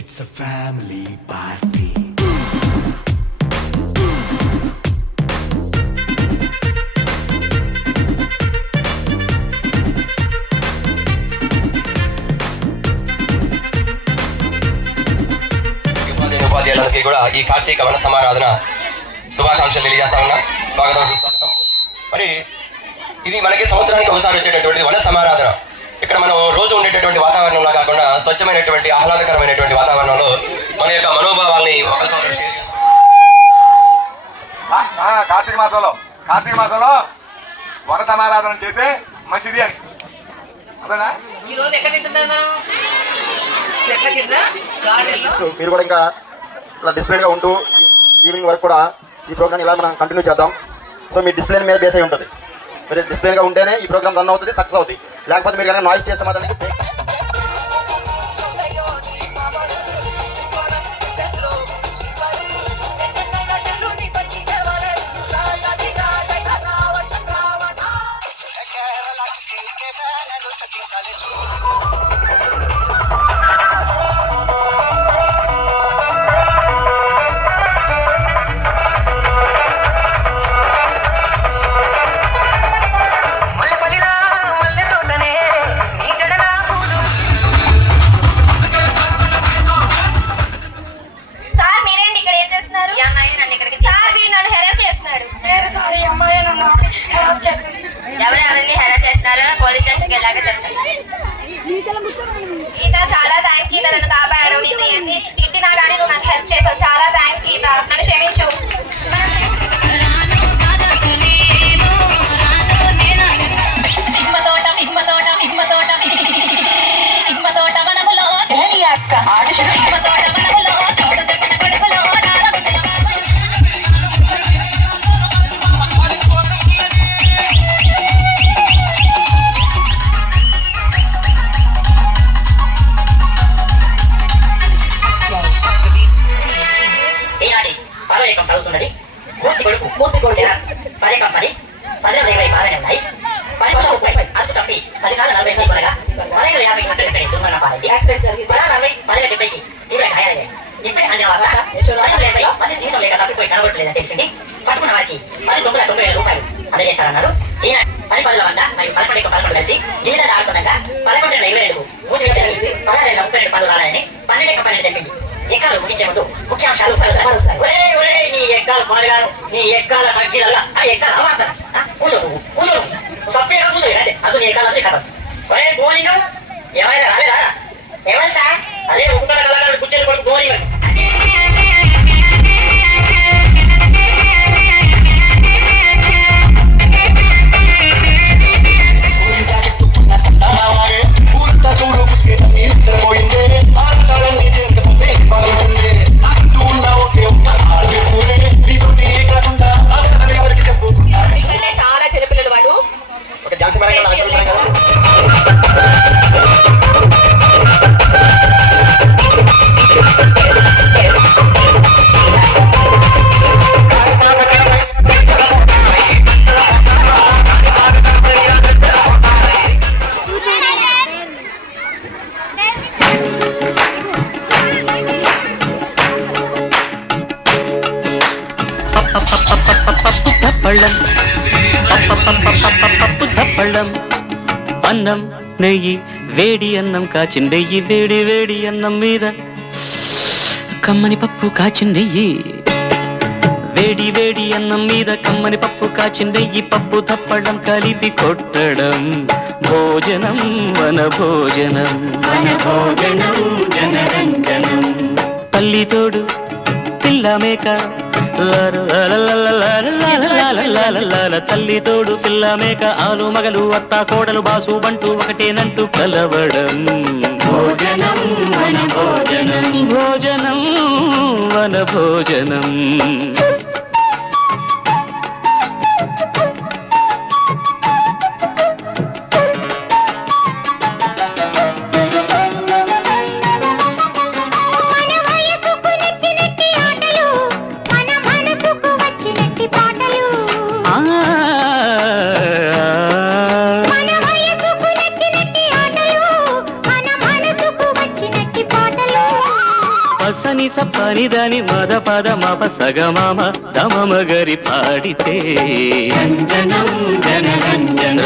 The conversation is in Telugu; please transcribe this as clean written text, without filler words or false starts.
It's a family party. ఉపాధ్యాయులందరికీ కూడా ఈ కార్తీక వన సమారాధన శుభాకాంక్షలు తెలియజేస్తా ఉన్నా. స్వాగతం సుస్వాగతం. మరి ఇది మనకి సంవత్సరానికి ఒకసారి వచ్చేటటువంటి వన సమారాధన. ఇక్కడ మనం రోజు ఉండేటటువంటి వాతావరణంలో కాకుండా స్వచ్ఛమైనటువంటి ఆహ్లాదకరమైనటువంటి వాతావరణంలో మన యొక్క మనోభావాల్ని ఒకరికొకరు షేర్ చేస్తాం. కార్తీక మాసంలో వన సమారాధన చేస్తే మంచిది అని అదేనా? మీరు కూడా ఇంకా ఇలా డిసిప్లిన్గా ఉంటూ ఈవినింగ్ వరకు కూడా ఈ ప్రోగ్రామ్ ఇలా మనం కంటిన్యూ చేద్దాం. సో మీ డిసిప్లిన్ మీద బేస్ అయి ఉంటుంది. మీరు డిసిప్లిన్గా ఉంటేనే ఈ ప్రోగ్రామ్ రన్ అవుతుంది, సక్సెస్ అవుతుంది. లేకపోతే మీరు కనుక నాయిస్ చేస్తే మాత్రం ఎవరెవరిని హెరాస్ చేస్తున్నారో పోలీస్ స్టేషన్కి వెళ్ళాక చెప్తాను. గీత చాలా థ్యాంక్స్ గీత, నన్ను కాపాడు. నేను ఎన్ని తిట్టినా కానీ నువ్వు నాకు హెల్ప్ చేసావు. చాలా థ్యాంక్స్ గీత, నన్ను క్షమించు. చదువుతున్నది పూర్తి కొడుకు పూర్తి కొడుకు 10 కంపని 10 బాగానే ఉన్నాయి. 10 అంత తప్పి 10 కాల 40 కొనగా 10 50 దుర్మరణ పాలైంది. యాక్సిడెంట్ జరిగింది. 40 70 తీవ్ర గాయాలయ్యాయి. ఇప్పటి అన్నవార్త 10 జీవితం లేక తప్పిపోయి కనబడలేదని తెలిసింది. పట్టుకున్న వారికి 10,90,000 రూపాయలు అందజేస్తారన్నారు. ఈయన 10 వంద మరియు 11 కలిసి జీవిత ఆడుతుండగా 11,22 3 కలిసి 12,32 పనులు రాలని 12 కంపెనీలు తెప్పింది. ఎక్కాలు ముగించే ముందు ముఖ్యాంశాలు నీ ఎక్కాలు కొనగాను నీ ఎక్కాల మధ్యలో ఆ ఎక్కాలు అవార్త కూర్చో తప్పేగా కూర్చో అసలు నీ ఎక్కాలు కథ ఒరే గోలింగం ఏమైనా రాలేదా? ఎవరు సార్? అదే ఉత్తర కళాకారుడు కూర్చొని కొడుకు గోలింగం. చాలా చిన్నపిల్లలు వాడు పళ్ళం అన్నం నెయ్యి వేడి అన్నం కాచిందెయ్యి వేడి వేడి అన్నం మీద కమ్మని పప్పు కాచిందెయ్యి వేడి వేడి అన్నం మీద కమ్మని పప్పు కాచిందెయ్యి పప్పు తప్పడం కలిపి కొట్టడం భోజనం వన భోజనం జనరంజనం తల్లి తోడు పిల్ల మేక తల్లి తోడు పిల్ల మేక ఆలు మగలు అత్త కోడలు బాసు బంటూ ఒకటేనంటూ కలవడం భోజనం వన భోజనం. సని సప్పని దని మద పద మప సగమామ దమమ గరి పాడితే జన